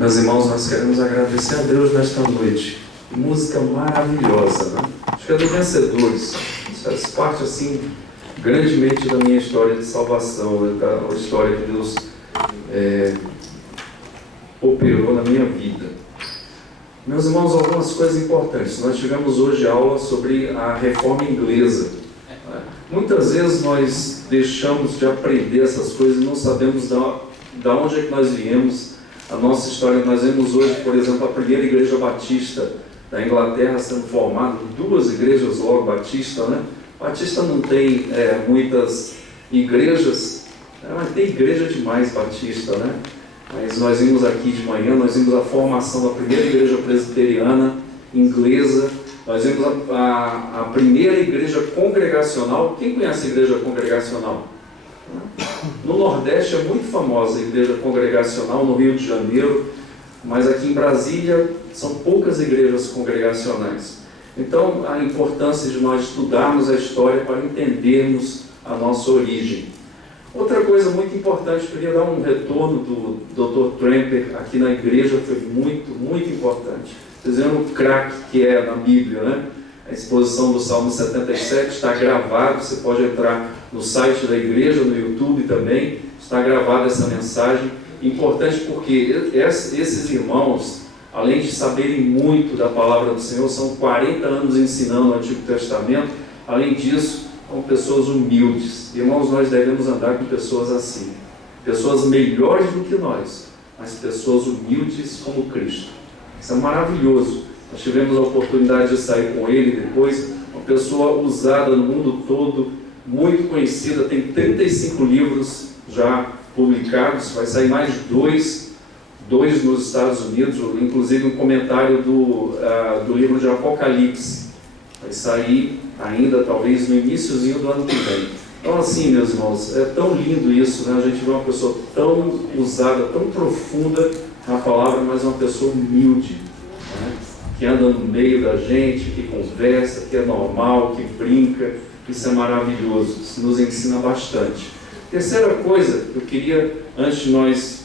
Meus irmãos, nós queremos agradecer a Deus nesta noite. Música maravilhosa, né? Acho que é do Vencedores. Isso faz parte, assim, grandemente da minha história de salvação, da história que Deus operou na minha vida. Meus irmãos, algumas coisas importantes. Nós tivemos hoje aula sobre a reforma inglesa. Muitas vezes nós deixamos de aprender essas coisas e não sabemos da onde é que nós viemos, a nossa história. Nós vemos hoje, por exemplo, a primeira igreja batista da Inglaterra sendo formada, duas igrejas logo batista, né? Batista não tem muitas igrejas, mas tem igreja demais batista, né? Mas nós vimos aqui de manhã, nós vimos a formação da primeira igreja presbiteriana inglesa, nós vimos a primeira igreja congregacional. Quem conhece a igreja congregacional? No Nordeste é muito famosa a igreja congregacional, no Rio de Janeiro, mas aqui em Brasília são poucas igrejas congregacionais. Então, a importância de nós estudarmos a história para entendermos a nossa origem. Outra coisa muito importante, eu queria dar um retorno do Dr. Tremper aqui na igreja, foi muito, muito importante. Vocês viram o craque que é na Bíblia, né? A exposição do Salmo 77 está gravado, você pode entrar no site da igreja, no YouTube também, está gravada essa mensagem. Importante porque esses irmãos, além de saberem muito da palavra do Senhor, são 40 anos ensinando o Antigo Testamento. Além disso, são pessoas humildes. Irmãos, nós devemos andar com pessoas assim, pessoas melhores do que nós, mas pessoas humildes como Cristo. Isso é maravilhoso. Nós tivemos a oportunidade de sair com ele depois, uma pessoa usada no mundo todo, muito conhecida, tem 35 livros já publicados, vai sair mais dois nos Estados Unidos, inclusive um comentário do livro de Apocalipse, vai sair ainda talvez no iniciozinho do ano que vem. Então assim, meus irmãos, é tão lindo isso, né? A gente vê uma pessoa tão usada, tão profunda na palavra, mas uma pessoa humilde, né? Que anda no meio da gente, que conversa, que é normal, que brinca. Isso é maravilhoso, isso nos ensina bastante. Terceira coisa que eu queria, antes de nós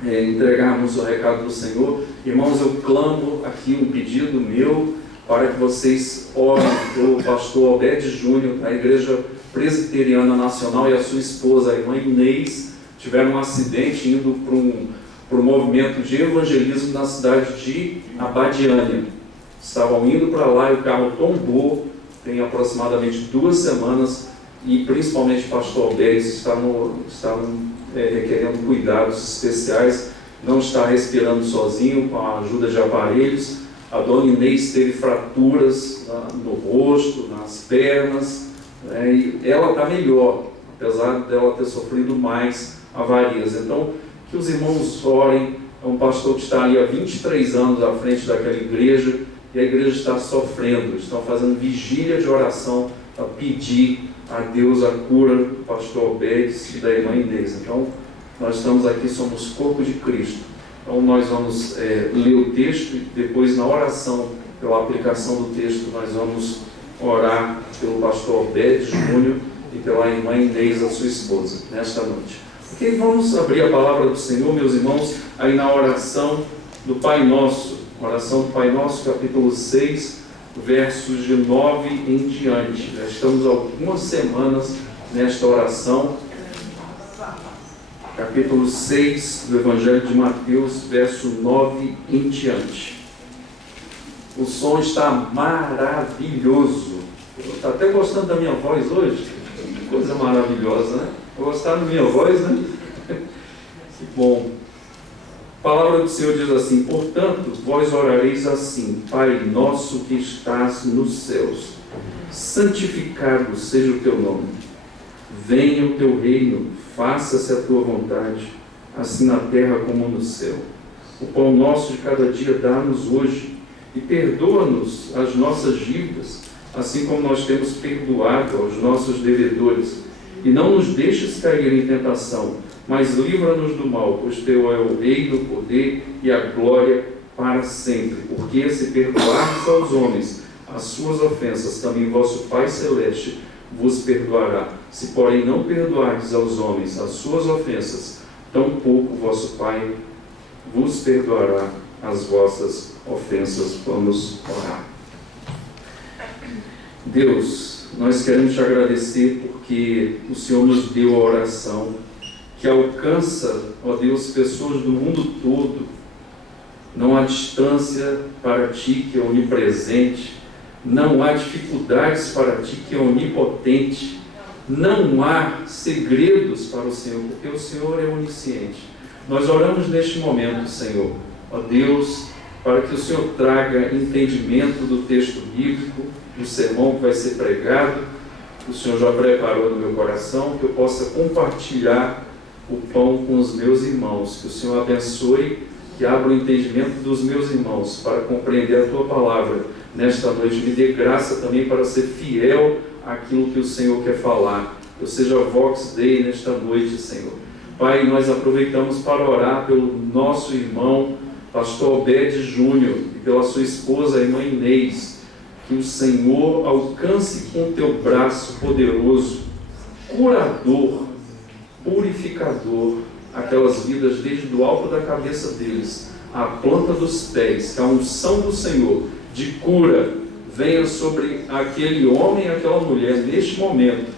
entregarmos o recado do Senhor, irmãos, eu clamo aqui um pedido meu para que vocês orem pelo pastor Alberto Júnior, da Igreja Presbiteriana Nacional, e a sua esposa, a irmã Inês, tiveram um acidente indo para um movimento de evangelismo na cidade de Abadiânia. Estavam indo para lá e o carro tombou, tem aproximadamente 2 semanas, e principalmente o pastor Alberto estavam requerendo cuidados especiais, não está respirando sozinho, com a ajuda de aparelhos. A dona Inês teve fraturas no rosto, nas pernas, né, e ela está melhor, apesar dela ter sofrido mais avarias. Então, que os irmãos orem. É um pastor que está ali há 23 anos à frente daquela igreja, e a igreja está sofrendo, estão fazendo vigília de oração para pedir a Deus a cura do pastor Alberto e da irmã Inês. Então, nós estamos aqui, somos corpo de Cristo. Então, nós vamos ler o texto e depois, na oração, pela aplicação do texto, nós vamos orar pelo pastor Alberto Júnior e pela irmã Inês, a sua esposa, nesta noite. Ok, vamos abrir a palavra do Senhor, meus irmãos, aí na oração do Pai Nosso, oração do Pai Nosso, capítulo 6, versos de 9 em diante. Já estamos algumas semanas nesta oração. Capítulo 6 do Evangelho de Mateus, verso 9 em diante. O som está maravilhoso. Está até gostando da minha voz hoje? Que coisa maravilhosa, né? Gostaram da minha voz, né? Que bom. A palavra do Senhor diz assim: portanto, vós orareis assim: Pai nosso que estás nos céus, santificado seja o teu nome. Venha o teu reino, faça-se a tua vontade, assim na terra como no céu. O pão nosso de cada dia dá-nos hoje, e perdoa-nos as nossas dívidas, assim como nós temos perdoado aos nossos devedores. E não nos deixes cair em tentação, mas livra-nos do mal, pois teu é o reino, o poder e a glória para sempre. Porque se perdoardes aos homens as suas ofensas, também vosso Pai Celeste vos perdoará. Se, porém, não perdoardes aos homens as suas ofensas, tampouco vosso Pai vos perdoará as vossas ofensas. Vamos orar. Deus, nós queremos te agradecer porque o Senhor nos deu a oração que alcança, ó Deus, pessoas do mundo todo. Não há distância para ti que é onipresente, não há dificuldades para ti que é onipotente, não há segredos para o Senhor, porque o Senhor é onisciente. Nós oramos neste momento, Senhor, ó Deus, para que o Senhor traga entendimento do texto bíblico, do sermão que vai ser pregado. O Senhor já preparou no meu coração, que eu possa compartilhar o pão com os meus irmãos, que o Senhor abençoe, que abra o entendimento dos meus irmãos para compreender a Tua palavra nesta noite. Me dê graça também para ser fiel àquilo que o Senhor quer falar. Que eu seja Vox Dei nesta noite, Senhor. Pai, nós aproveitamos para orar pelo nosso irmão, pastor Obed Júnior, e pela sua esposa, a irmã Inês. Que o Senhor alcance com o Teu braço poderoso, curador, purificador, aquelas vidas desde o alto da cabeça deles, à planta dos pés, que a unção do Senhor de cura venha sobre aquele homem e aquela mulher neste momento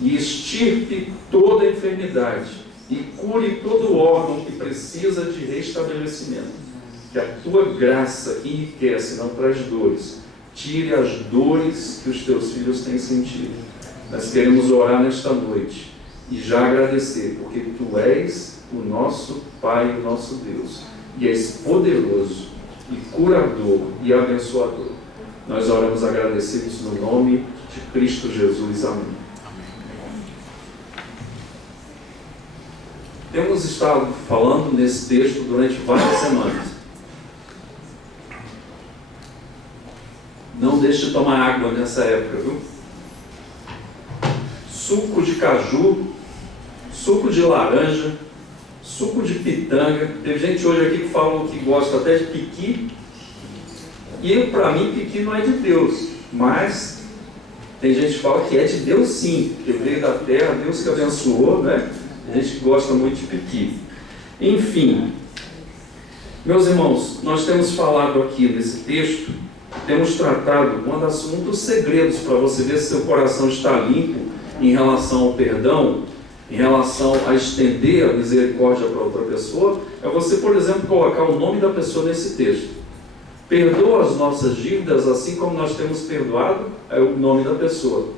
e extirpe toda a enfermidade e cure todo órgão que precisa de restabelecimento. Que a Tua graça que enriquece, não traz dores, tire as dores que os Teus filhos têm sentido. Nós queremos orar nesta noite e já agradecer, porque Tu és o nosso Pai, o nosso Deus, e és poderoso e curador e abençoador. Nós oramos agradecidos no nome de Cristo Jesus. Amém. Temos estado falando nesse texto durante várias semanas. Não deixe de tomar água nessa época, viu? Suco de caju, suco de laranja, suco de pitanga. Tem gente hoje aqui que fala que gosta até de piqui. E para mim, piqui não é de Deus. Mas tem gente que fala que é de Deus sim, porque veio da terra, Deus que abençoou, né? A gente gosta muito de piqui. Enfim, meus irmãos, nós temos falado aqui nesse texto, temos tratado um dos segredos para você ver se seu coração está limpo em relação ao perdão, em relação a estender a misericórdia para outra pessoa, é você, por exemplo, colocar o nome da pessoa nesse texto. Perdoa as nossas dívidas assim como nós temos perdoado, é o nome da pessoa.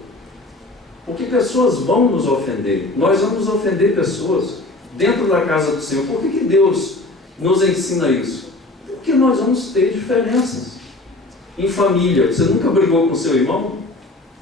Porque pessoas vão nos ofender. Nós vamos ofender pessoas dentro da casa do Senhor. Por que Deus nos ensina isso? Porque nós vamos ter diferenças. Em família, você nunca brigou com seu irmão?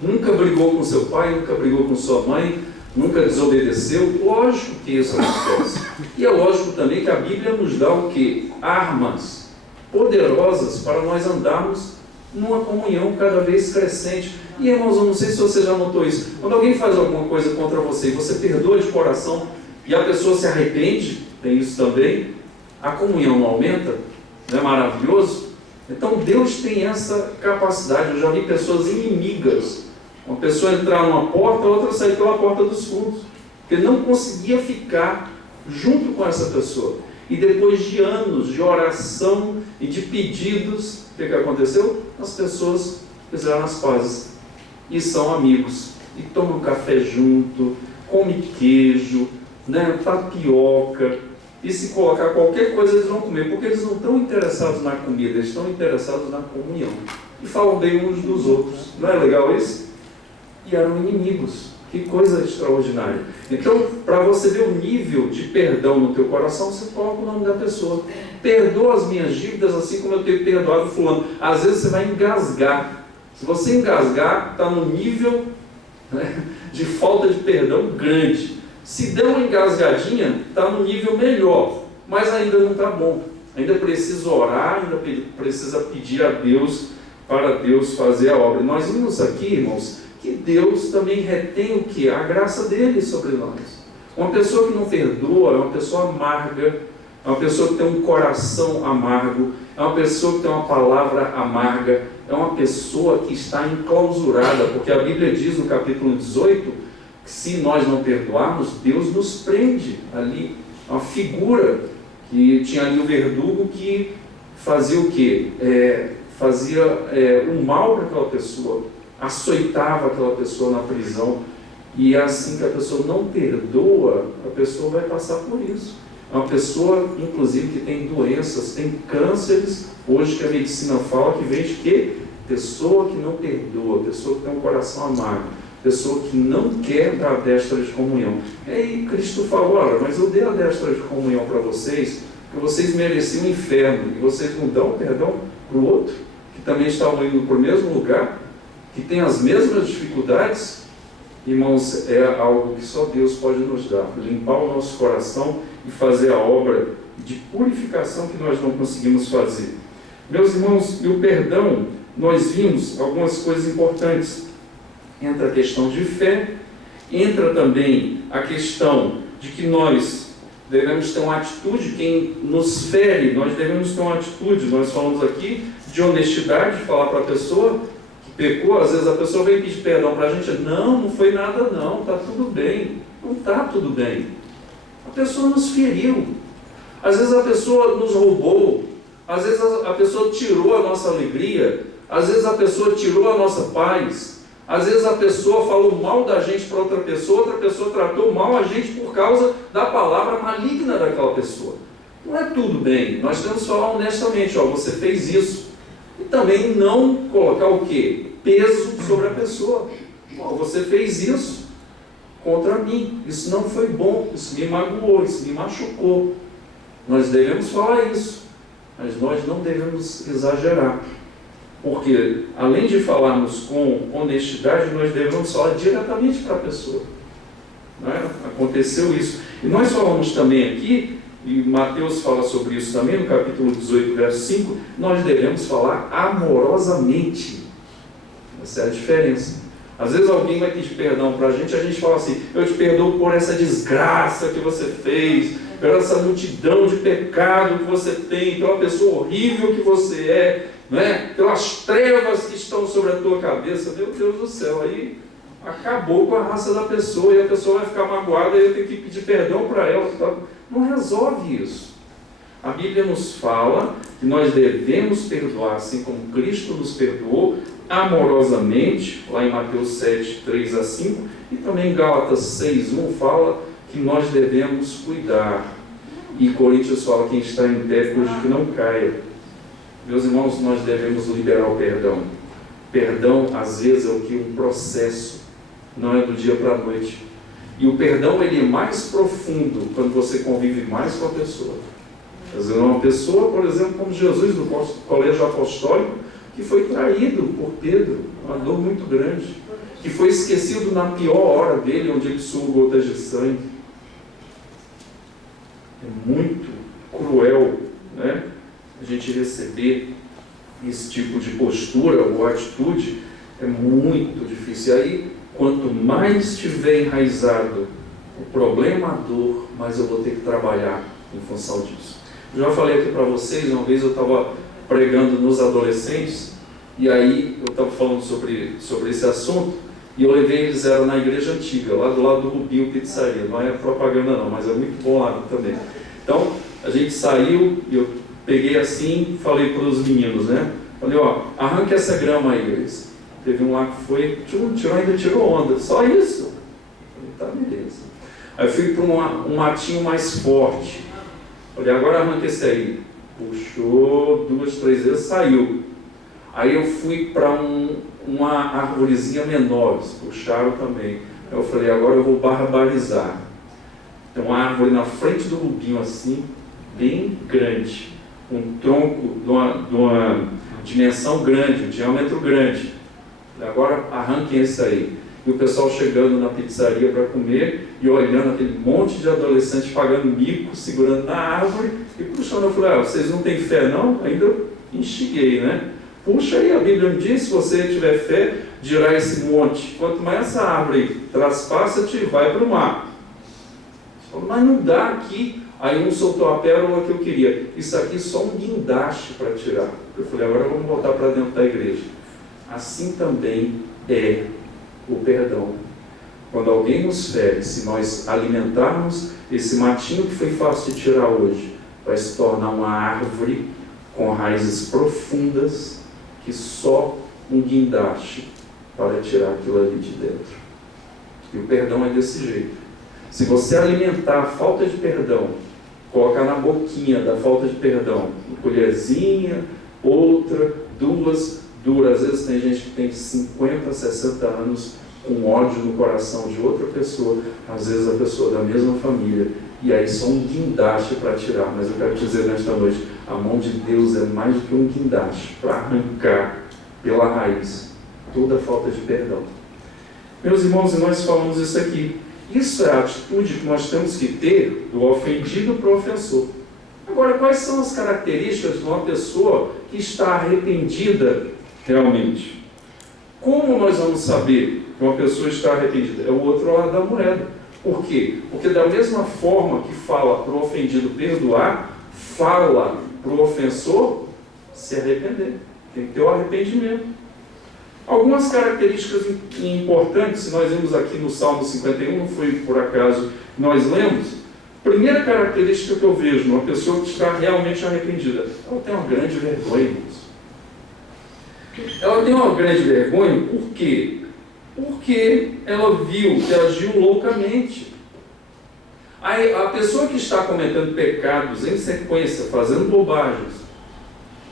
Nunca brigou com seu pai? Nunca brigou com sua mãe? Nunca desobedeceu? Lógico que isso acontece. E é lógico também que a Bíblia nos dá o quê? Armas poderosas para nós andarmos numa comunhão cada vez crescente. E irmãos, eu não sei se você já notou isso. Quando alguém faz alguma coisa contra você e você perdoa de coração e a pessoa se arrepende, tem isso também, a comunhão não aumenta? Não é maravilhoso? Então Deus tem essa capacidade. Eu já vi pessoas inimigas, uma pessoa entrar numa porta, a outra sair pela porta dos fundos, porque não conseguia ficar junto com essa pessoa. E depois de anos de oração e de pedidos, o que aconteceu? As pessoas fizeram as pazes e são amigos, e tomam café junto, come queijo, né, tapioca, e se colocar qualquer coisa eles vão comer, porque eles não estão interessados na comida, eles estão interessados na comunhão, e falam bem uns dos outros. Não é legal isso? E eram inimigos. Que coisa extraordinária. Então, para você ver o nível de perdão no teu coração, você coloca o nome da pessoa. Perdoa as minhas dívidas assim como eu tenho perdoado fulano. Às vezes você vai engasgar. Se você engasgar, está no nível, né, de falta de perdão grande. Se der uma engasgadinha, está no nível melhor, mas ainda não está bom. Ainda precisa orar, ainda precisa pedir a Deus para Deus fazer a obra. Nós vimos aqui, irmãos, que Deus também retém o quê? A graça dele sobre nós. Uma pessoa que não perdoa é uma pessoa amarga, é uma pessoa que tem um coração amargo, é uma pessoa que tem uma palavra amarga, é uma pessoa que está enclausurada, porque a Bíblia diz no capítulo 18, que se nós não perdoarmos, Deus nos prende ali. Uma figura que tinha ali o verdugo que fazia o quê? Fazia o mal para aquela pessoa, açoitava aquela pessoa na prisão, e é assim que a pessoa não perdoa, a pessoa vai passar por isso. É uma pessoa, inclusive, que tem doenças, tem cânceres, hoje que a medicina fala que vem de quê? Pessoa que não perdoa, pessoa que tem um coração amargo, pessoa que não quer dar a destra de comunhão. E aí Cristo falou, olha, mas eu dei a destra de comunhão para vocês, porque vocês mereciam o inferno, e vocês não dão perdão para o outro, que também estavam indo para o mesmo lugar, que tem as mesmas dificuldades. Irmãos, é algo que só Deus pode nos dar, limpar o nosso coração e fazer a obra de purificação que nós não conseguimos fazer. Meus irmãos, e o perdão, nós vimos algumas coisas importantes. Entra a questão de fé, entra também a questão de que nós devemos ter uma atitude, quem nos fere, nós devemos ter uma atitude, nós falamos aqui de honestidade, de falar para a pessoa que pecou, às vezes a pessoa vem pedir perdão para a gente, não foi nada não, está tudo bem, não está tudo bem. A pessoa nos feriu, às vezes a pessoa nos roubou, às vezes a pessoa tirou a nossa alegria, às vezes a pessoa tirou a nossa paz, às vezes a pessoa falou mal da gente para outra pessoa tratou mal a gente por causa da palavra maligna daquela pessoa. Não é tudo bem, nós temos que falar honestamente, você fez isso. E também não colocar o quê? Peso sobre a pessoa. Você fez isso contra mim, isso não foi bom, isso me magoou, isso me machucou. Nós devemos falar isso, mas nós não devemos exagerar. Porque, além de falarmos com honestidade, nós devemos falar diretamente para a pessoa. Não é? Aconteceu isso. E nós falamos também aqui, e Mateus fala sobre isso também, no capítulo 18, verso 5, nós devemos falar amorosamente. Essa é a diferença. Às vezes alguém vai pedir perdão para a gente fala assim, eu te perdoo por essa desgraça que você fez, por essa multidão de pecado que você tem, pela pessoa horrível que você é, pelas trevas que estão sobre a tua cabeça. Meu Deus do céu, aí acabou com a raça da pessoa, e a pessoa vai ficar magoada, e eu tenho que pedir perdão para ela. Não resolve isso. A Bíblia nos fala que nós devemos perdoar, assim como Cristo nos perdoou, amorosamente, lá em Mateus 7, 3 a 5, e também em Gálatas 6, 1, fala que nós devemos cuidar. E Coríntios fala, quem está em pé, cuide que não caia. Meus irmãos, nós devemos liberar o perdão. Perdão, às vezes, é o que? Um processo, não é do dia para a noite. E o perdão, ele é mais profundo quando você convive mais com a pessoa. Às vezes, uma pessoa, por exemplo, como Jesus, do colégio apostólico, que foi traído por Pedro, uma dor muito grande, que foi esquecido na pior hora dele, onde ele suou gotas de sangue. É muito cruel, a gente receber esse tipo de postura ou atitude, é muito difícil. E aí, quanto mais estiver enraizado o problema, a dor, mais eu vou ter que trabalhar em função disso. Eu já falei aqui para vocês, uma vez eu estava pregando nos adolescentes, e aí eu estava falando sobre esse assunto, e eu levei eles, era na igreja antiga, lá do lado do Rubinho Pizzaria, não é propaganda não, mas é muito bom lá também. Então, a gente saiu, e eu peguei assim, falei para os meninos, falei, arranca essa grama aí, eles. Teve um lá que foi, ainda tirou onda, só isso. Falei, tá, beleza. Aí fui para um matinho mais forte, falei, agora arranca esse aí. Puxou 2, 3 vezes, saiu. Aí eu fui para uma arvorezinha menor, eles puxaram também. Aí eu falei, agora eu vou barbarizar. Tem uma árvore na frente do Rubinho assim, bem grande, um tronco de uma dimensão grande, um diâmetro grande. Agora arranquem esse aí. E o pessoal chegando na pizzaria para comer e olhando aquele monte de adolescentes pagando mico, segurando na árvore e puxando. Eu falei, vocês não têm fé não? Ainda instiguei, Puxa aí, a Bíblia me diz, se você tiver fé, dirá esse monte, quanto mais essa árvore aí, traspassa-te e vai para o mar. Falei, mas não dá aqui. Aí um soltou a pérola que eu queria. Isso aqui é só um guindaste para tirar. Eu falei, agora vamos voltar para dentro da igreja. Assim também é o perdão. Quando alguém nos fere, se nós alimentarmos esse matinho que foi fácil de tirar hoje, vai se tornar uma árvore com raízes profundas que só um guindaste para tirar aquilo ali de dentro. E o perdão é desse jeito. Se você alimentar a falta de perdão, colocar na boquinha da falta de perdão, uma colherzinha, outra, duas, às vezes tem gente que tem 50, 60 anos com ódio no coração de outra pessoa, às vezes a pessoa da mesma família, e aí só um guindaste para tirar. Mas eu quero dizer nesta noite, a mão de Deus é mais do que um guindaste para arrancar pela raiz toda a falta de perdão. Meus irmãos, e nós falamos isso aqui. Isso é a atitude que nós temos que ter do ofendido para o ofensor. Agora, quais são as características de uma pessoa que está arrependida realmente? Como nós vamos saber que uma pessoa está arrependida? É o outro lado da moeda. Por quê? Porque da mesma forma que fala para o ofendido perdoar, fala para o ofensor se arrepender. Tem que ter o arrependimento. Algumas características importantes, se nós vimos aqui no Salmo 51, não foi por acaso que nós lemos. Primeira característica que eu vejo numa pessoa que está realmente arrependida, ela tem uma grande vergonha, irmãos. Ela tem uma grande vergonha, por quê? Porque ela viu que agiu loucamente. A pessoa que está cometendo pecados em sequência, fazendo bobagens,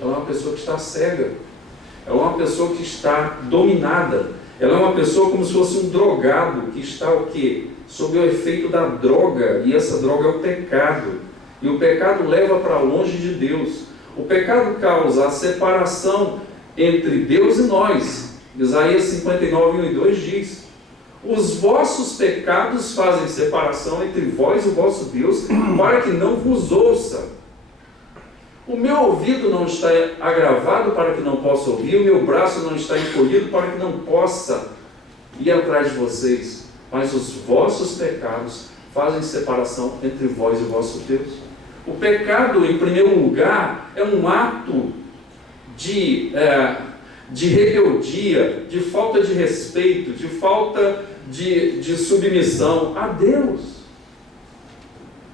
ela é uma pessoa que está cega. Ela é uma pessoa que está dominada. Ela é uma pessoa como se fosse um drogado, que está o quê? Sob o efeito da droga, e essa droga é o pecado. E o pecado leva para longe de Deus. O pecado causa a separação entre Deus e nós. Isaías 59, 1 e 2 diz: os vossos pecados fazem separação entre vós e o vosso Deus, para que não vos ouça. O meu ouvido não está agravado para que não possa ouvir, o meu braço não está encolhido para que não possa ir atrás de vocês. Mas os vossos pecados fazem separação entre vós e o vosso Deus. O pecado, em primeiro lugar, é um ato de rebeldia, de falta de respeito, de falta de submissão a Deus.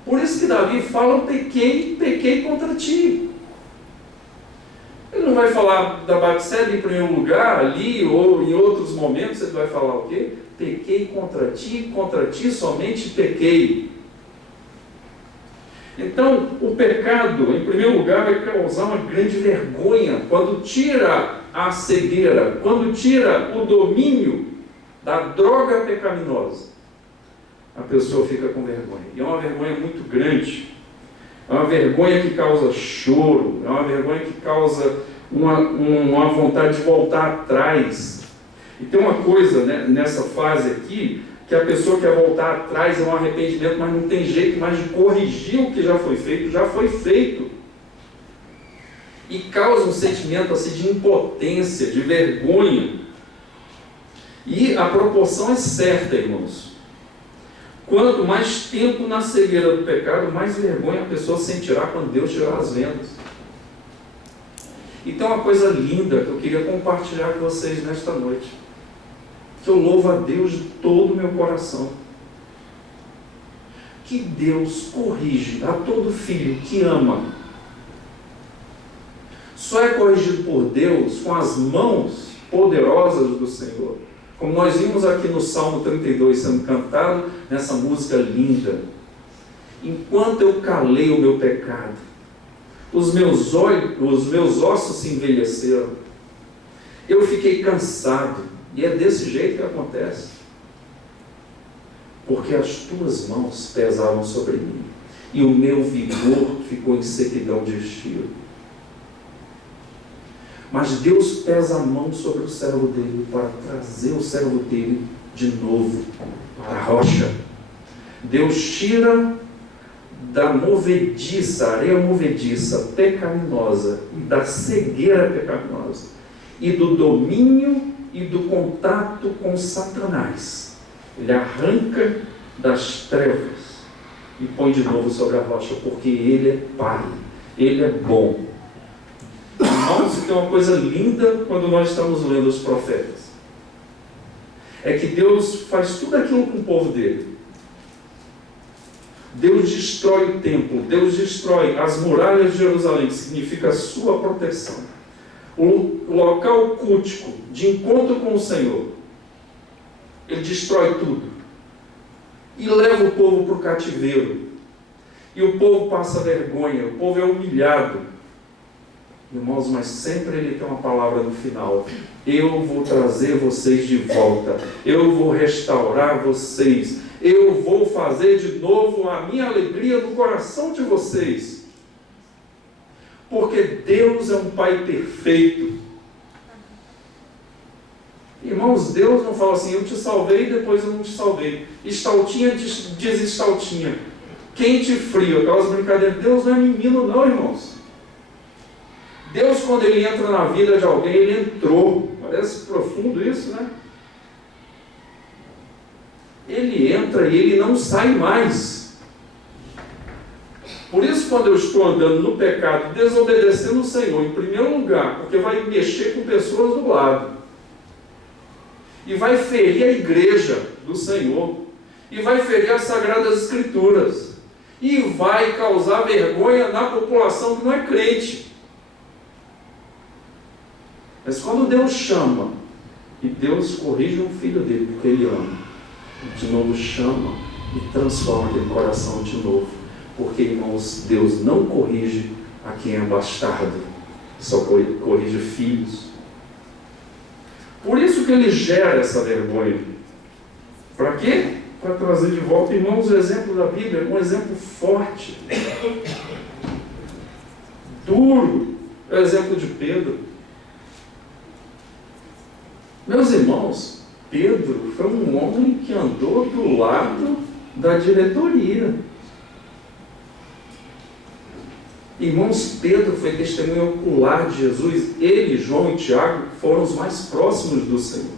Por isso que Davi fala: pequei contra ti. Ele não vai falar da Batseba em primeiro lugar, ali, ou em outros momentos, ele vai falar o quê? Pequei contra ti somente pequei. Então, o pecado, em primeiro lugar, vai causar uma grande vergonha quando tira a cegueira, quando tira o domínio da droga pecaminosa. A pessoa fica com vergonha. E é uma vergonha muito grande. É uma vergonha que causa choro. É uma vergonha que causa uma vontade de voltar atrás. E tem uma coisa, né, nessa fase aqui, que a pessoa quer voltar atrás, é um arrependimento, mas não tem jeito mais de corrigir o que já foi feito. E causa um sentimento assim, de impotência, de vergonha. E a proporção é certa, irmãos. Quanto mais tempo na cegueira do pecado, mais vergonha a pessoa sentirá quando Deus tirar as vendas. Então, uma coisa linda que eu queria compartilhar com vocês nesta noite, que eu louvo a Deus de todo o meu coração, que Deus corrige a todo filho que ama. Só é corrigido por Deus com as mãos poderosas do Senhor. Como nós vimos aqui no Salmo 32 sendo cantado, nessa música linda. Enquanto eu calei o meu pecado, os meus ossos se envelheceram. Eu fiquei cansado. E é desse jeito que acontece. Porque as tuas mãos pesavam sobre mim. E o meu vigor ficou em sequidão de estio. Mas Deus pesa a mão sobre o servo dele para trazer o servo dele de novo para a rocha. Deus tira da movediça, areia movediça pecaminosa e da cegueira pecaminosa e do domínio e do contato com Satanás. Ele arranca das trevas e põe de novo sobre a rocha, porque Ele é Pai, Ele é bom. Irmãos, tem uma coisa linda quando nós estamos lendo os profetas. É que Deus faz tudo aquilo com o povo dele. Deus destrói o templo, Deus destrói as muralhas de Jerusalém, que significa a sua proteção. O local cultico de encontro com o Senhor, Ele destrói tudo. E leva o povo para o cativeiro. E o povo passa vergonha, o povo é humilhado. Irmãos, mas sempre Ele tem uma palavra no final. Eu vou trazer vocês de volta. Eu vou restaurar vocês. Eu vou fazer de novo a minha alegria no coração de vocês. Porque Deus é um Pai perfeito. Irmãos, Deus não fala assim, eu te salvei e depois eu não te salvei. Estaltinha diz estaltinha. Quente e frio, aquelas brincadeiras. Deus não é menino não, irmãos. Deus, quando Ele entra na vida de alguém, Ele entrou. Parece profundo isso, né? Ele entra e Ele não sai mais. Por isso, quando eu estou andando no pecado, desobedecendo o Senhor, em primeiro lugar, porque vai mexer com pessoas do lado, e vai ferir a igreja do Senhor, e vai ferir as Sagradas Escrituras, e vai causar vergonha na população que não é crente. Mas quando Deus chama, e Deus corrige um filho dele, porque Ele ama, de novo chama e transforma aquele coração de novo. Porque, irmãos, Deus não corrige a quem é bastardo, só corrige filhos. Por isso que Ele gera essa vergonha. Para quê? Para trazer de volta, irmãos, o exemplo da Bíblia é um exemplo forte, duro. É o exemplo de Pedro. Meus irmãos, Pedro foi um homem que andou do lado da diretoria. Irmãos, Pedro foi testemunha ocular de Jesus. Ele, João e Tiago foram os mais próximos do Senhor.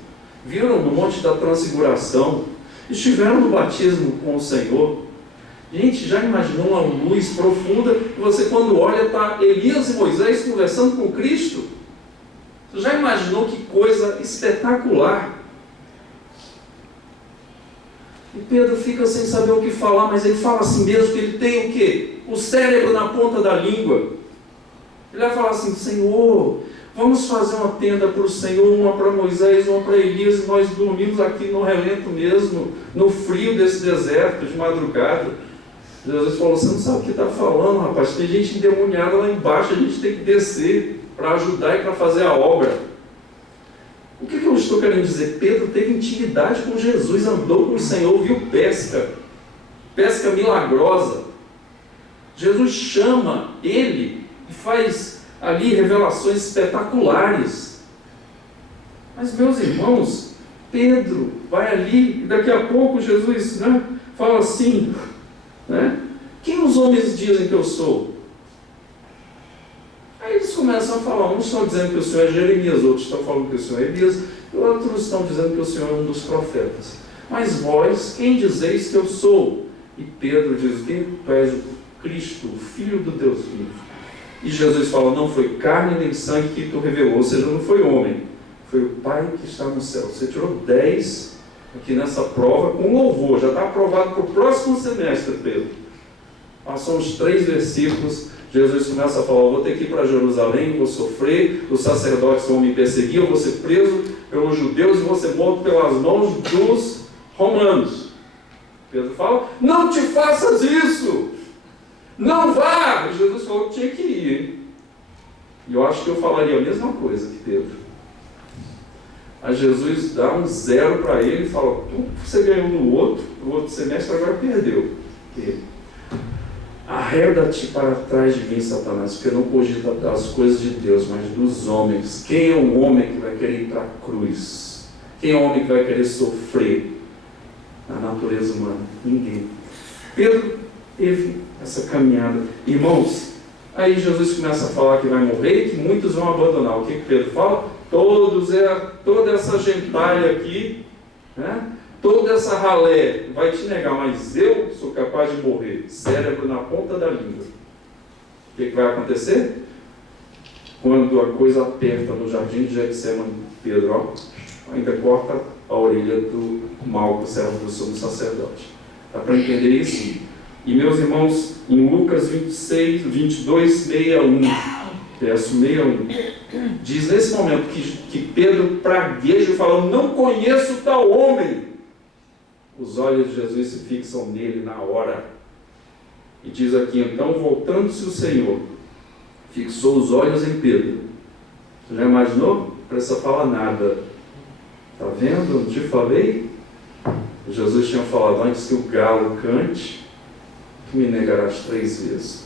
Viram no Monte da Transfiguração, estiveram no batismo com o Senhor. Gente, já imaginou uma luz profunda? E você, quando olha, está Elias e Moisés conversando com Cristo? Você já imaginou que coisa espetacular? E Pedro fica sem saber o que falar, mas ele fala assim mesmo, que ele tem o quê? O cérebro na ponta da língua. Ele vai falar assim, Senhor, vamos fazer uma tenda para o Senhor, uma para Moisés, uma para Elias, e nós dormimos aqui no relento mesmo, no frio desse deserto, de madrugada. Jesus falou, você não sabe o que está falando, rapaz, tem gente endemoniada lá embaixo, a gente tem que descer para ajudar e para fazer a obra. O que eu estou querendo dizer? Pedro teve intimidade com Jesus, andou com o Senhor, viu pesca milagrosa. Jesus chama ele e faz ali revelações espetaculares. Mas, meus irmãos, Pedro vai ali e daqui a pouco Jesus, fala assim, quem os homens dizem que eu sou? Aí eles começam a falar, uns estão dizendo que o Senhor é Jeremias, outros estão falando que o Senhor é Elias, e outros estão dizendo que o Senhor é um dos profetas. Mas vós, quem dizeis que eu sou? E Pedro diz, quem tu és o Cristo, o Filho do Deus vivo. E Jesus fala, não foi carne nem sangue que tu revelou, ou seja, não foi homem, foi o Pai que está no céu. Você tirou 10 aqui nessa prova com louvor, já está aprovado para o próximo semestre, Pedro. Passam uns 3 versículos, Jesus começa a falar, eu vou ter que ir para Jerusalém, vou sofrer, os sacerdotes vão me perseguir, eu vou ser preso pelos judeus e vou ser morto pelas mãos dos romanos. Pedro fala, não te faças isso, não vá. E Jesus falou que tinha que ir, hein? E eu acho que eu falaria a mesma coisa que Pedro. Aí Jesus dá um 0 para ele e fala, tudo que você ganhou no outro semestre agora perdeu. Porque arreda-te para trás de mim, Satanás, porque não cogita das coisas de Deus, mas dos homens. Quem é o homem que vai querer ir para a cruz? Quem é o homem que vai querer sofrer na natureza humana? Ninguém. Pedro teve essa caminhada. Irmãos, aí Jesus começa a falar que vai morrer e que muitos vão abandonar. O que Pedro fala? Toda essa gentalha aqui, toda essa ralé vai te negar, mas eu sou capaz de morrer, cérebro na ponta da língua. O que vai acontecer? Quando a coisa aperta no jardim de Getsemane, Pedro ainda corta a orelha do Malco, servo do sumo sacerdote. Dá para entender isso? E meus irmãos, em Lucas 22, 61, verso 61, diz nesse momento que Pedro pragueja e fala: não conheço tal homem. Os olhos de Jesus se fixam nele na hora. E diz aqui: então, voltando-se o Senhor, fixou os olhos em Pedro. Você já imaginou? Não precisa falar nada. Está vendo? Não te falei? Jesus tinha falado antes que o galo cante, que me negarás 3 vezes.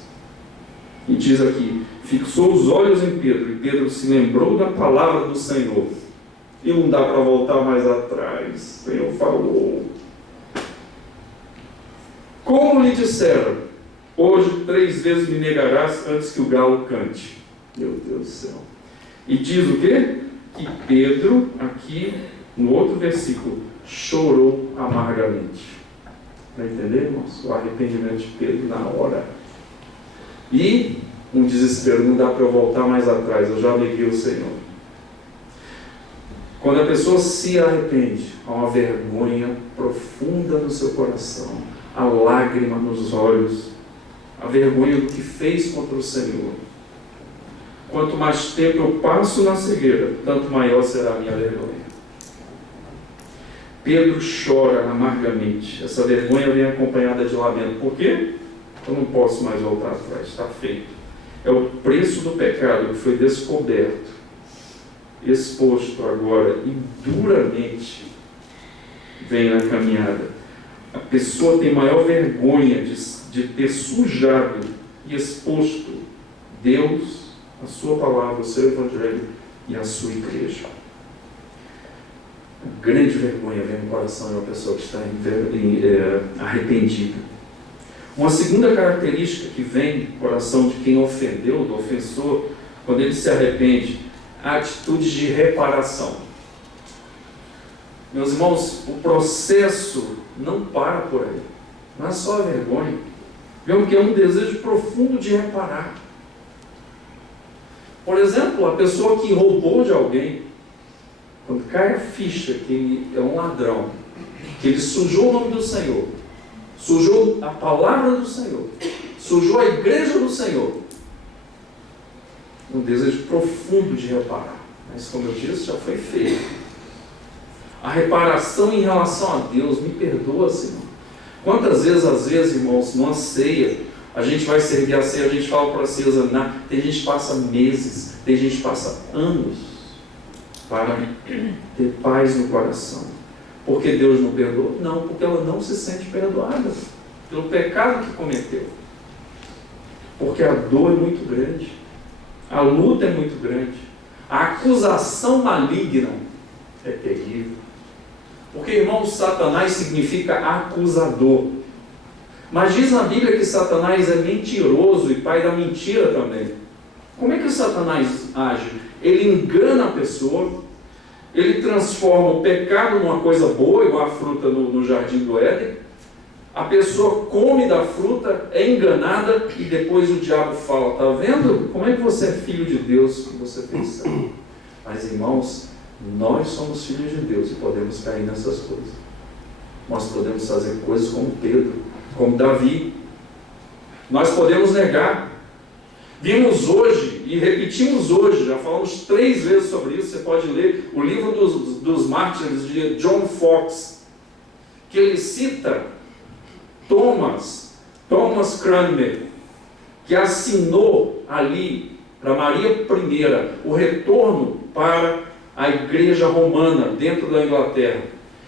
E diz aqui: fixou os olhos em Pedro, e Pedro se lembrou da palavra do Senhor. E não dá para voltar mais atrás. O Senhor falou. Como lhe disseram: hoje 3 vezes me negarás antes que o galo cante. Meu Deus do céu. E diz o quê? Que Pedro, aqui no outro versículo, chorou amargamente. Para entender, irmãos? O arrependimento de Pedro na hora. E um desespero: não dá para eu voltar mais atrás, eu já neguei o Senhor. Quando a pessoa se arrepende, há uma vergonha profunda no seu coração, a lágrima nos olhos, a vergonha do que fez contra o Senhor. Quanto mais tempo eu passo na cegueira, tanto maior será a minha vergonha. Pedro chora amargamente. Essa vergonha vem acompanhada de lamento. Por quê? Eu não posso mais voltar atrás, está feito. É o preço do pecado que foi descoberto, exposto agora e duramente vem na caminhada. A pessoa tem maior vergonha de ter sujado e exposto Deus, a sua palavra, o seu evangelho e a sua igreja. A grande vergonha vem no coração de uma pessoa que está arrependida. Uma segunda característica que vem no coração de quem ofendeu, do ofensor, quando ele se arrepende, a atitude de reparação. Meus irmãos, o processo não para por aí. Não é só a vergonha. Vemos que é um desejo profundo de reparar. Por exemplo, a pessoa que roubou de alguém, quando cai a ficha que ele é um ladrão, que ele sujou o nome do Senhor, sujou a palavra do Senhor, sujou a igreja do Senhor, um desejo profundo de reparar. Mas, como eu disse, já foi feito. A reparação em relação a Deus: me perdoa, Senhor. Quantas vezes, às vezes, irmãos, numa ceia, a gente vai servir a ceia, a gente fala para se examinar, tem gente que passa meses, tem gente que passa anos para ter paz no coração. Por que Deus não perdoa? Não, porque ela não se sente perdoada pelo pecado que cometeu. Porque a dor é muito grande, a luta é muito grande, a acusação maligna é terrível. Porque, irmãos, Satanás significa acusador. Mas diz na Bíblia que Satanás é mentiroso e pai da mentira também. Como é que o Satanás age? Ele engana a pessoa, ele transforma o pecado numa coisa boa, igual a fruta no jardim do Éden. A pessoa come da fruta, é enganada, e depois o diabo fala: está vendo? Como é que você é filho de Deus que você fez isso? Mas, irmãos, nós somos filhos de Deus e podemos cair nessas coisas. Nós podemos fazer coisas como Pedro, como Davi. Nós podemos negar. Vimos hoje e repetimos hoje, já falamos 3 vezes sobre isso. Você pode ler o livro dos mártires de John Fox, que ele cita Thomas Cranmer, que assinou ali para Maria I o retorno para a igreja romana dentro da Inglaterra.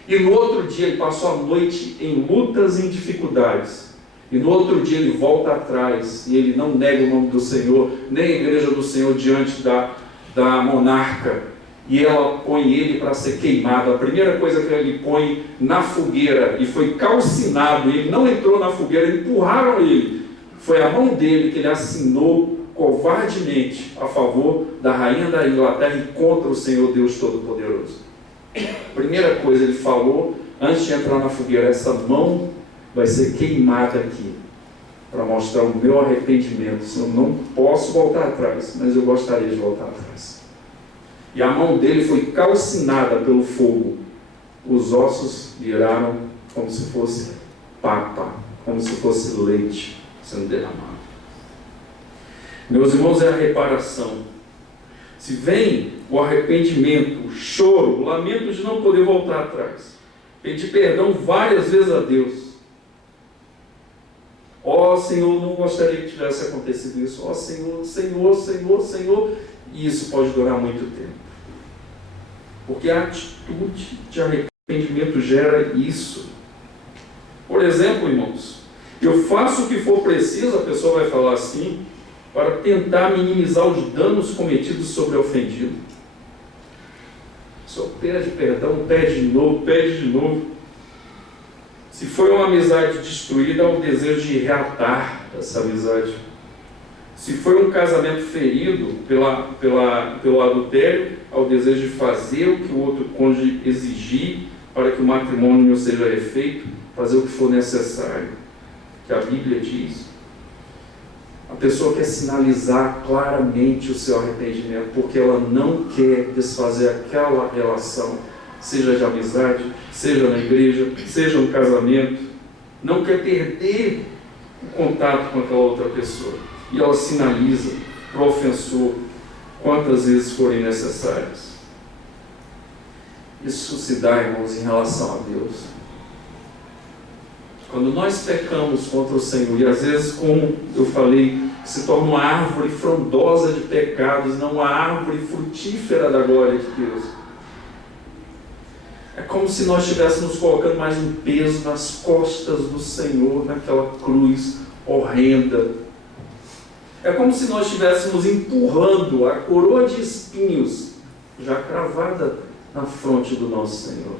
E no outro dia ele passou a noite em lutas e em dificuldades. E no outro dia ele volta atrás e ele não nega o nome do Senhor, nem a igreja do Senhor diante da monarca. E ela põe ele para ser queimado. A primeira coisa que ele põe na fogueira, e foi calcinado, e ele não entrou na fogueira, empurraram ele. Foi a mão dele que ele assinou covardemente a favor da rainha da Inglaterra e contra o Senhor Deus Todo-Poderoso. Primeira coisa ele falou, antes de entrar na fogueira: essa mão vai ser queimada aqui, para mostrar o meu arrependimento. Eu não posso voltar atrás, mas eu gostaria de voltar atrás. E a mão dele foi calcinada pelo fogo. Os ossos viraram como se fosse papa, como se fosse leite sendo derramado. Meus irmãos, é a reparação. Se vem o arrependimento, o choro, o lamento de não poder voltar atrás, pedir perdão várias vezes a Deus. Ó Senhor, não gostaria que tivesse acontecido isso. Ó Senhor, Senhor, Senhor, Senhor. E isso pode durar muito tempo. Porque a atitude de arrependimento gera isso. Por exemplo, irmãos, eu faço o que for preciso, a pessoa vai falar assim, para tentar minimizar os danos cometidos sobre o ofendido. Só pede perdão, pede de novo, pede de novo. Se foi uma amizade destruída, há o desejo de reatar essa amizade. Se foi um casamento ferido pelo adultério, há o desejo de fazer o que o outro cônjuge exigir para que o matrimônio seja refeito, fazer o que for necessário. Que a Bíblia diz. A pessoa quer sinalizar claramente o seu arrependimento, porque ela não quer desfazer aquela relação, seja de amizade, seja na igreja, seja no casamento, não quer perder o contato com aquela outra pessoa. E ela sinaliza para o ofensor quantas vezes forem necessárias. Isso se dá, irmãos, em relação a Deus. Quando nós pecamos contra o Senhor, e às vezes, como eu falei, se torna uma árvore frondosa de pecados, não uma árvore frutífera da glória de Deus. É como se nós estivéssemos colocando mais um peso nas costas do Senhor, naquela cruz horrenda. É como se nós estivéssemos empurrando a coroa de espinhos, já cravada na fronte do nosso Senhor.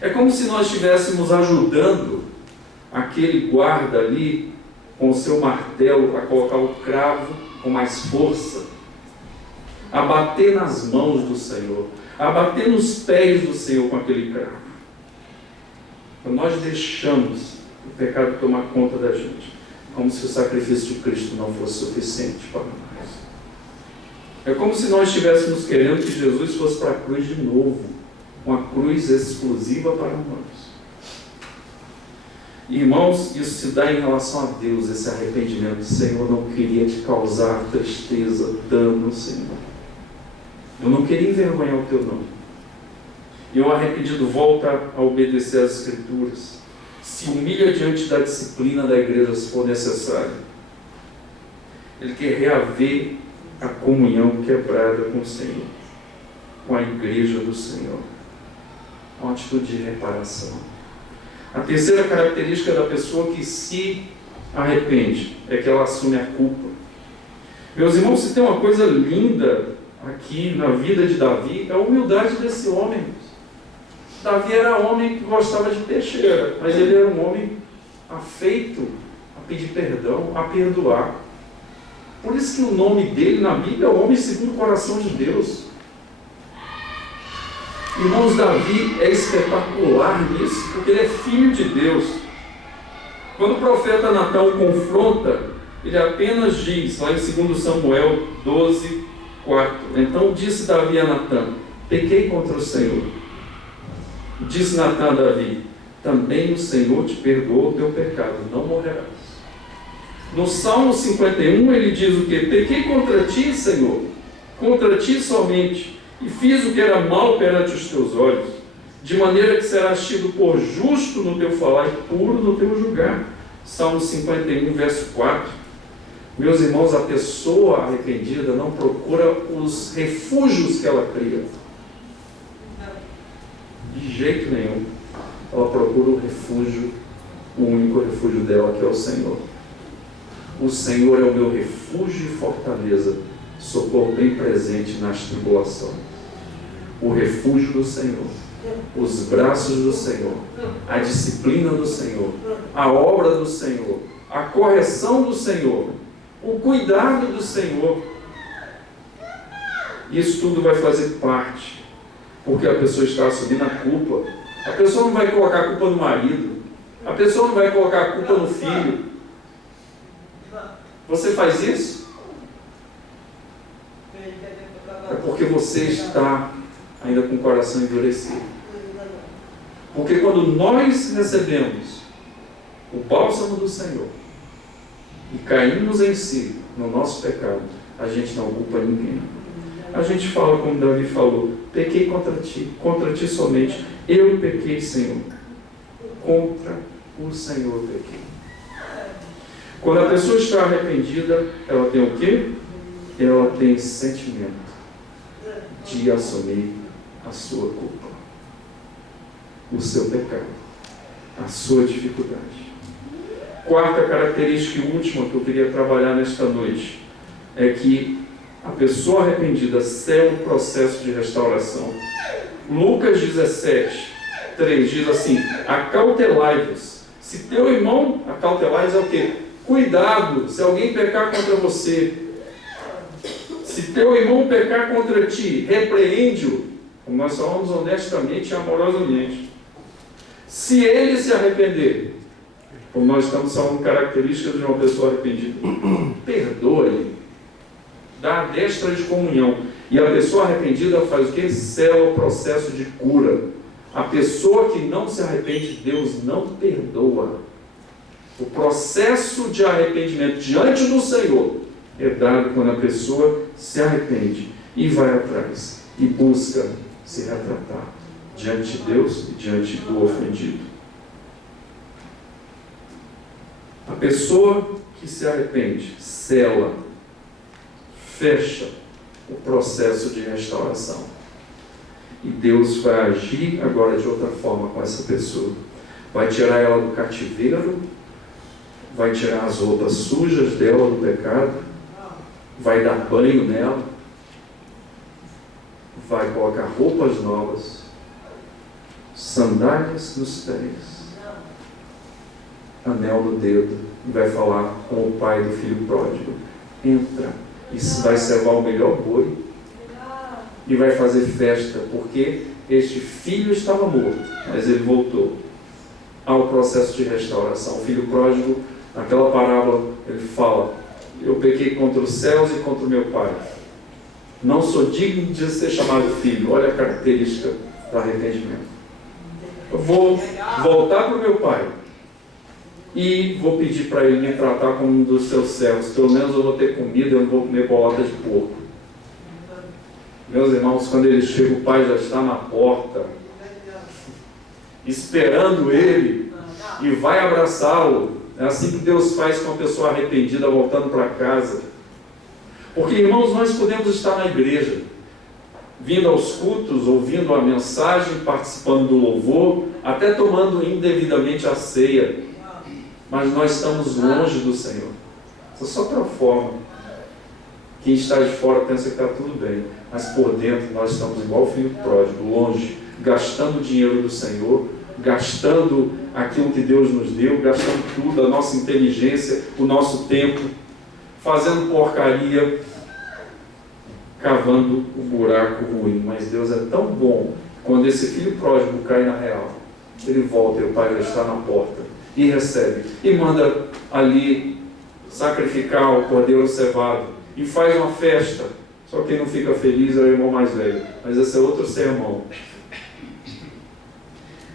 É como se nós estivéssemos ajudando aquele guarda ali, com o seu martelo, a colocar o cravo com mais força, a bater nas mãos do Senhor, a bater nos pés do Senhor com aquele cravo. Quando nós deixamos o pecado tomar conta da gente, como se o sacrifício de Cristo não fosse suficiente para nós. É como se nós estivéssemos querendo que Jesus fosse para a cruz de novo, uma cruz exclusiva para nós. Irmãos, isso se dá em relação a Deus, esse arrependimento. Senhor, não queria te causar tristeza, dano, Senhor. Eu não queria envergonhar o teu nome. E o arrependido volta a obedecer às Escrituras. Se humilha diante da disciplina da igreja, se for necessário. Ele quer reaver a comunhão quebrada com o Senhor, com a igreja do Senhor. Uma atitude de reparação. A terceira característica da pessoa que se arrepende é que ela assume a culpa. Meus irmãos, se tem uma coisa linda aqui na vida de Davi, é a humildade desse homem. Davi era homem que gostava de peixeira, mas ele era um homem afeito a pedir perdão, a perdoar. Por isso que o nome dele na Bíblia é o homem segundo o coração de Deus. Irmãos, Davi é espetacular nisso, porque ele é filho de Deus. Quando o profeta Natã o confronta, ele apenas diz, lá em 2 Samuel 12, 4. Então disse Davi a Natã: pequei contra o Senhor. Disse Natã a Davi: também o Senhor te perdoou o teu pecado, não morrerás. No Salmo 51 ele diz o quê? Pequei contra ti, Senhor, contra ti somente, e fiz o que era mal perante os teus olhos, de maneira que serás tido por justo no teu falar e puro no teu julgar. Salmo 51, verso 4. Meus irmãos, a pessoa arrependida não procura os refúgios que ela cria. De jeito nenhum. Ela procura o refúgio, o único refúgio dela, que é o Senhor. O Senhor é o meu refúgio e fortaleza, socorro bem presente nas tribulações. O refúgio do Senhor, os braços do Senhor, a disciplina do Senhor, a obra do Senhor, a correção do Senhor, o cuidado do Senhor. Isso tudo vai fazer parte, porque a pessoa está assumindo a culpa. A pessoa não vai colocar a culpa no marido, a pessoa não vai colocar a culpa no filho. Você faz isso? É porque você está ainda com o coração endurecido. Porque quando nós recebemos o bálsamo do Senhor, e caímos em si, no nosso pecado, a gente não culpa ninguém. A gente fala como Davi falou: pequei contra ti somente, eu pequei, Senhor. Contra o Senhor pequei. Quando a pessoa está arrependida, ela tem o quê? Ela tem sentimento de assumir a sua culpa, o seu pecado, a sua dificuldade. Quarta característica e última que eu queria trabalhar nesta noite é que a pessoa arrependida segue o processo de restauração. Lucas 17, 3 diz assim: acautelai-vos. Se teu irmão, acautelai-vos é o quê? Cuidado, se alguém pecar contra você. Se teu irmão pecar contra ti, repreende-o, como nós falamos honestamente e amorosamente. Se ele se arrepender, como nós estamos falando características de uma pessoa arrependida, perdoa-lhe, dá a destra de comunhão. E a pessoa arrependida faz o que? Sela o processo de cura. A pessoa que não se arrepende, Deus não perdoa. O processo de arrependimento diante do Senhor é dado quando a pessoa se arrepende e vai atrás e busca se retratar diante de Deus e diante do ofendido. A pessoa que se arrepende sela, fecha o processo de restauração. E Deus vai agir agora de outra forma com essa pessoa. Vai tirar ela do cativeiro, vai tirar as roupas sujas dela do pecado, vai dar banho nela, vai colocar roupas novas, sandálias nos pés, anel no dedo, e vai falar com o pai do filho pródigo: entra, e vai cevar o melhor boi, e vai fazer festa, porque este filho estava morto, mas ele voltou. Há o processo de restauração. O filho pródigo, naquela parábola, ele fala: eu pequei contra os céus e contra o meu pai, não sou digno de ser chamado filho. Olha a característica do arrependimento. Eu vou voltar para o meu pai e vou pedir para ele me tratar como um dos seus servos. Pelo menos eu vou ter comida, eu não vou comer bolota de porco. Meus irmãos, quando ele chega, o pai já está na porta, esperando ele, e vai abraçá-lo. É assim que Deus faz com a pessoa arrependida voltando para casa. Porque, irmãos, nós podemos estar na igreja, vindo aos cultos, ouvindo a mensagem, participando do louvor, até tomando indevidamente a ceia, mas nós estamos longe do Senhor. Isso é só para fora. Quem está de fora pensa que está tudo bem, mas por dentro nós estamos igual o filho pródigo, longe, gastando o dinheiro do Senhor, gastando aquilo que Deus nos deu, gastando tudo, a nossa inteligência, o nosso tempo, fazendo porcaria, cavando o buraco ruim. Mas Deus é tão bom, quando esse filho pródigo cai na real, ele volta e o pai já está na porta, e recebe, e manda ali sacrificar o cordeiro cevado, e faz uma festa. Só quem não fica feliz é o irmão mais velho, mas esse é outro sermão.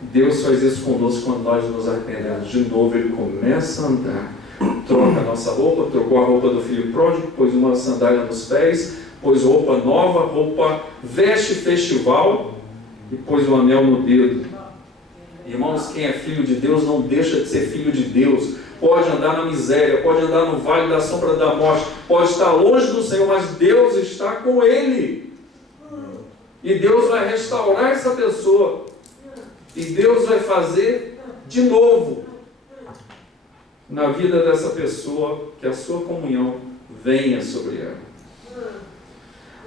Deus faz isso conosco quando nós nos arrependemos. De novo ele começa a andar, troca a nossa roupa, trocou a roupa do filho pródigo, pôs uma sandália nos pés, pôs roupa nova, veste festival e pôs um anel no dedo. Irmãos, quem é filho de Deus não deixa de ser filho de Deus. Pode andar na miséria, pode andar no vale da sombra da morte, pode estar longe do Senhor, mas Deus está com ele. E Deus vai restaurar essa pessoa. E Deus vai fazer de novo na vida dessa pessoa, que a sua comunhão venha sobre ela.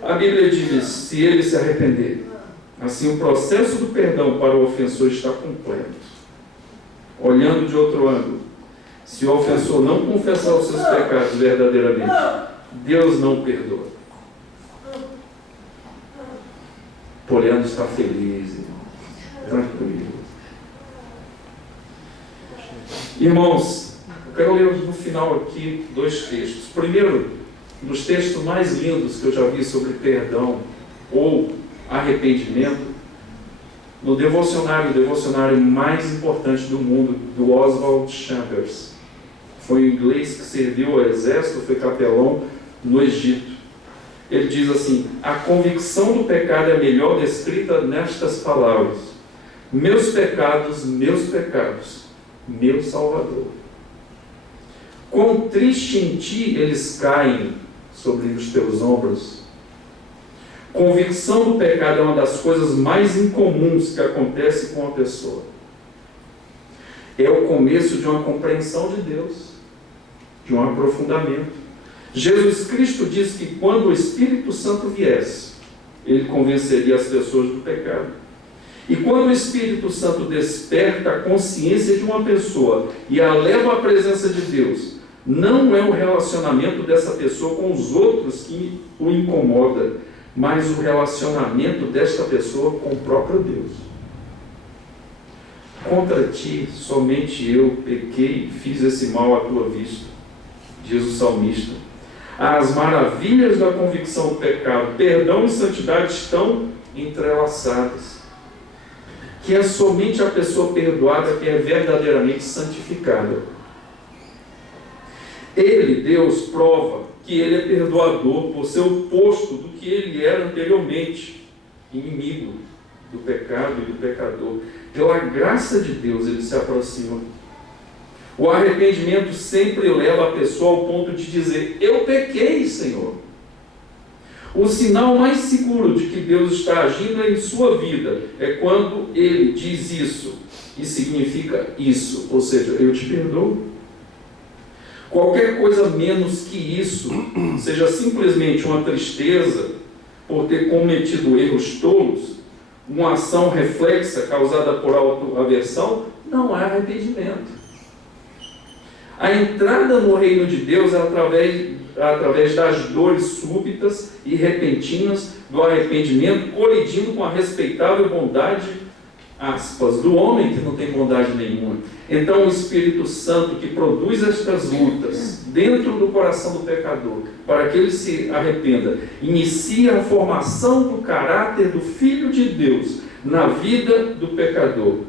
A Bíblia diz: se ele se arrepender, assim o processo do perdão para o ofensor está completo. Olhando de outro ângulo, se o ofensor não confessar os seus pecados verdadeiramente, Deus não perdoa. Poliano está feliz, irmão, tranquilo. Irmãos, eu quero ler no final aqui 2 textos. Primeiro, nos textos mais lindos que eu já vi sobre perdão ou arrependimento, no devocionário, o devocionário mais importante do mundo, do Oswald Chambers. Foi um inglês que serviu ao exército, foi capelão no Egito. Ele diz assim: a convicção do pecado é melhor descrita nestas palavras: meus pecados, meu Salvador. Quão triste em ti eles caem sobre os teus ombros. Convicção do pecado é uma das coisas mais incomuns que acontece com a pessoa. É o começo de uma compreensão de Deus, de um aprofundamento. Jesus Cristo diz que quando o Espírito Santo viesse, ele convenceria as pessoas do pecado. E quando o Espírito Santo desperta a consciência de uma pessoa e a leva à presença de Deus, não é o relacionamento dessa pessoa com os outros que o incomoda, mas o relacionamento desta pessoa com o próprio Deus. Contra ti, somente eu pequei e fiz esse mal à tua vista, diz o salmista. As maravilhas da convicção do pecado, perdão e santidade estão entrelaçadas. Que é somente a pessoa perdoada que é verdadeiramente santificada. Ele, Deus, prova que ele é perdoador por ser o oposto do que ele era anteriormente, inimigo do pecado e do pecador. Pela graça de Deus ele se aproxima. O arrependimento sempre leva a pessoa ao ponto de dizer: eu pequei, Senhor. O sinal mais seguro de que Deus está agindo em sua vida é quando ele diz isso e significa isso, ou seja, eu te perdoo. Qualquer coisa menos que isso, seja simplesmente uma tristeza por ter cometido erros tolos, uma ação reflexa causada por autoaversão, não é arrependimento. A entrada no reino de Deus é através das dores súbitas e repentinas do arrependimento, colidindo com a respeitável bondade, aspas, do homem que não tem bondade nenhuma. Então o Espírito Santo, que produz estas lutas dentro do coração do pecador, para que ele se arrependa, inicia a formação do caráter do Filho de Deus na vida do pecador.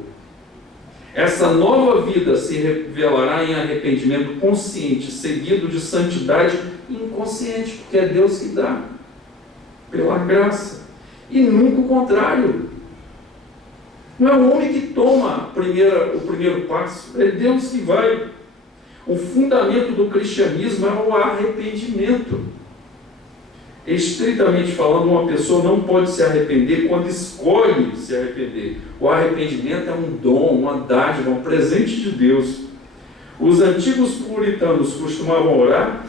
Essa nova vida se revelará em arrependimento consciente, seguido de santidade inconsciente, porque é Deus que dá, pela graça, e nunca o contrário. Não é o homem que toma o primeiro passo, é Deus que vai. O fundamento do cristianismo é o arrependimento. Estritamente falando, uma pessoa não pode se arrepender quando escolhe se arrepender. O arrependimento é um dom, uma dádiva, um presente de Deus. Os antigos puritanos costumavam orar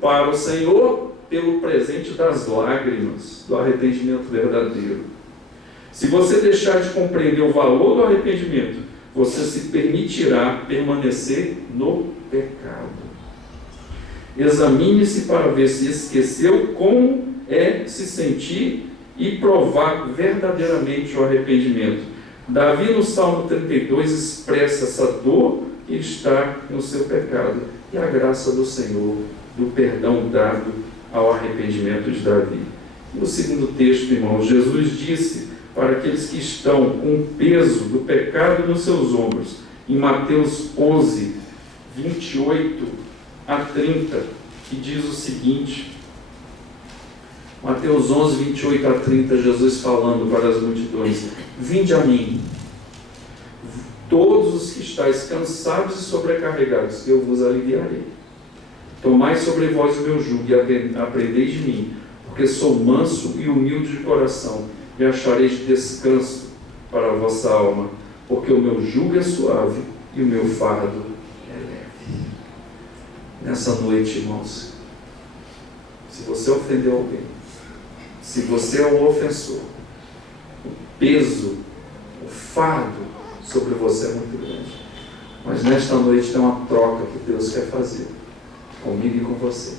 para o Senhor pelo presente das lágrimas, do arrependimento verdadeiro. Se você deixar de compreender o valor do arrependimento, você se permitirá permanecer no pecado. Examine-se para ver se esqueceu como é se sentir e provar verdadeiramente o arrependimento. Davi, no Salmo 32, expressa essa dor que está no seu pecado e a graça do Senhor, do perdão dado ao arrependimento de Davi. No segundo texto, irmãos, Jesus disse para aqueles que estão com o peso do pecado nos seus ombros, em Mateus 11, 28 a 30, que diz o seguinte, Mateus 11, 28 a 30, Jesus falando para as multidões: vinde a mim, todos os que estáis cansados e sobrecarregados, eu vos aliviarei. Tomai sobre vós o meu jugo e aprendei de mim, porque sou manso e humilde de coração, e achareis descanso para a vossa alma, porque o meu jugo é suave e o meu fardo é leve. Nessa noite, irmãos, se você ofendeu alguém, se você é um ofensor, o peso, o fardo sobre você é muito grande. Mas nesta noite tem uma troca que Deus quer fazer comigo e com você.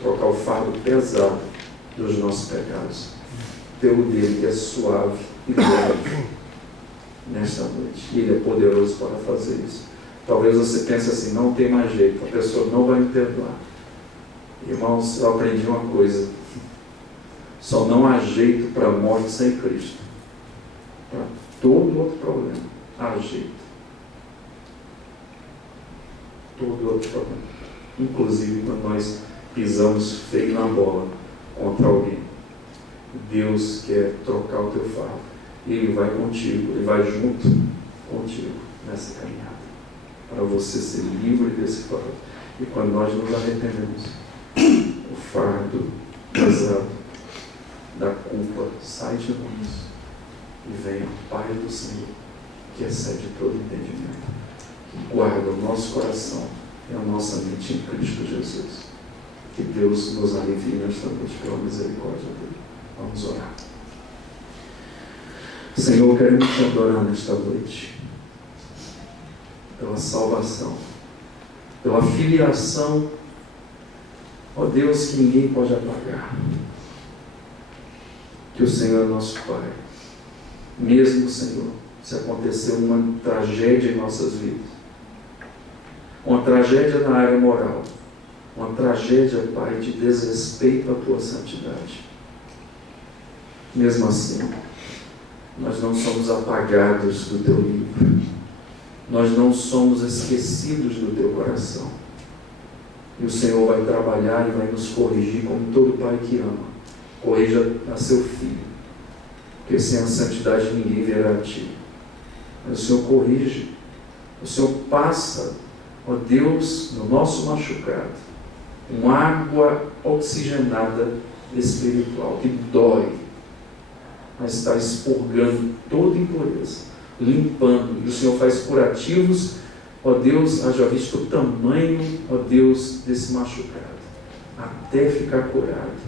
Trocar o fardo pesado dos nossos pecados pelo dele que é suave e leve nesta noite. E ele é poderoso para fazer isso. Talvez você pense assim: não tem mais jeito, a pessoa não vai me perdoar. Irmãos, eu aprendi uma coisa: só não há jeito para a morte sem Cristo. para todo outro problema, há jeito. Todo outro problema. Inclusive quando nós pisamos feio na bola contra alguém. Deus quer trocar o teu fardo. E Ele vai contigo, Ele vai junto contigo nessa caminhada. Para você ser livre desse fardo. E quando nós nos arrependemos, o fardo pesado da culpa sai de nós. E vem o Pai do Senhor, que excede todo entendimento, que guarda o nosso coração e a nossa mente em Cristo Jesus. Que Deus nos alivie nesta noite pela misericórdia dele. Vamos orar. Senhor, queremos te adorar nesta noite pela salvação, pela filiação, ó Deus, que ninguém pode apagar. Que o Senhor é nosso Pai. Mesmo, Senhor, se acontecer uma tragédia em nossas vidas, uma tragédia na área moral, uma tragédia, Pai, de desrespeito à Tua santidade. Mesmo assim, nós não somos apagados do Teu livro. Nós não somos esquecidos do Teu coração. E o Senhor vai trabalhar e vai nos corrigir como todo pai que ama. Corrija a seu filho. Porque sem a santidade ninguém verá a Ti. Mas o Senhor corrige. O Senhor passa, ó Deus, no nosso machucado, uma água oxigenada espiritual, que dói, mas está expurgando toda impureza, limpando. E o Senhor faz curativos, ó Deus, haja visto o tamanho, ó Deus, desse machucado, até ficar curado,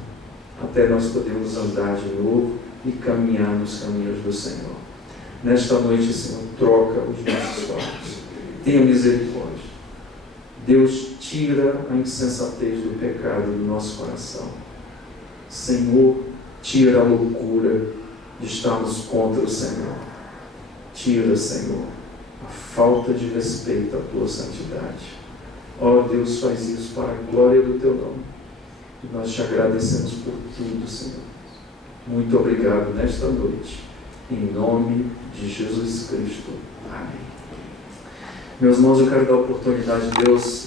até nós podermos andar de novo e caminhar nos caminhos do Senhor. Nesta noite, Senhor, troca os nossos fardos. Tenha misericórdia. Deus, tira a insensatez do pecado do nosso coração. Senhor, tira a loucura de estarmos contra o Senhor. Tira, Senhor, a falta de respeito à Tua santidade. Ó Deus, faz isso para a glória do Teu nome. E nós te agradecemos por tudo, Senhor. Muito obrigado nesta noite. Em nome de Jesus Cristo. Amém. Meus irmãos, eu quero dar a oportunidade de Deus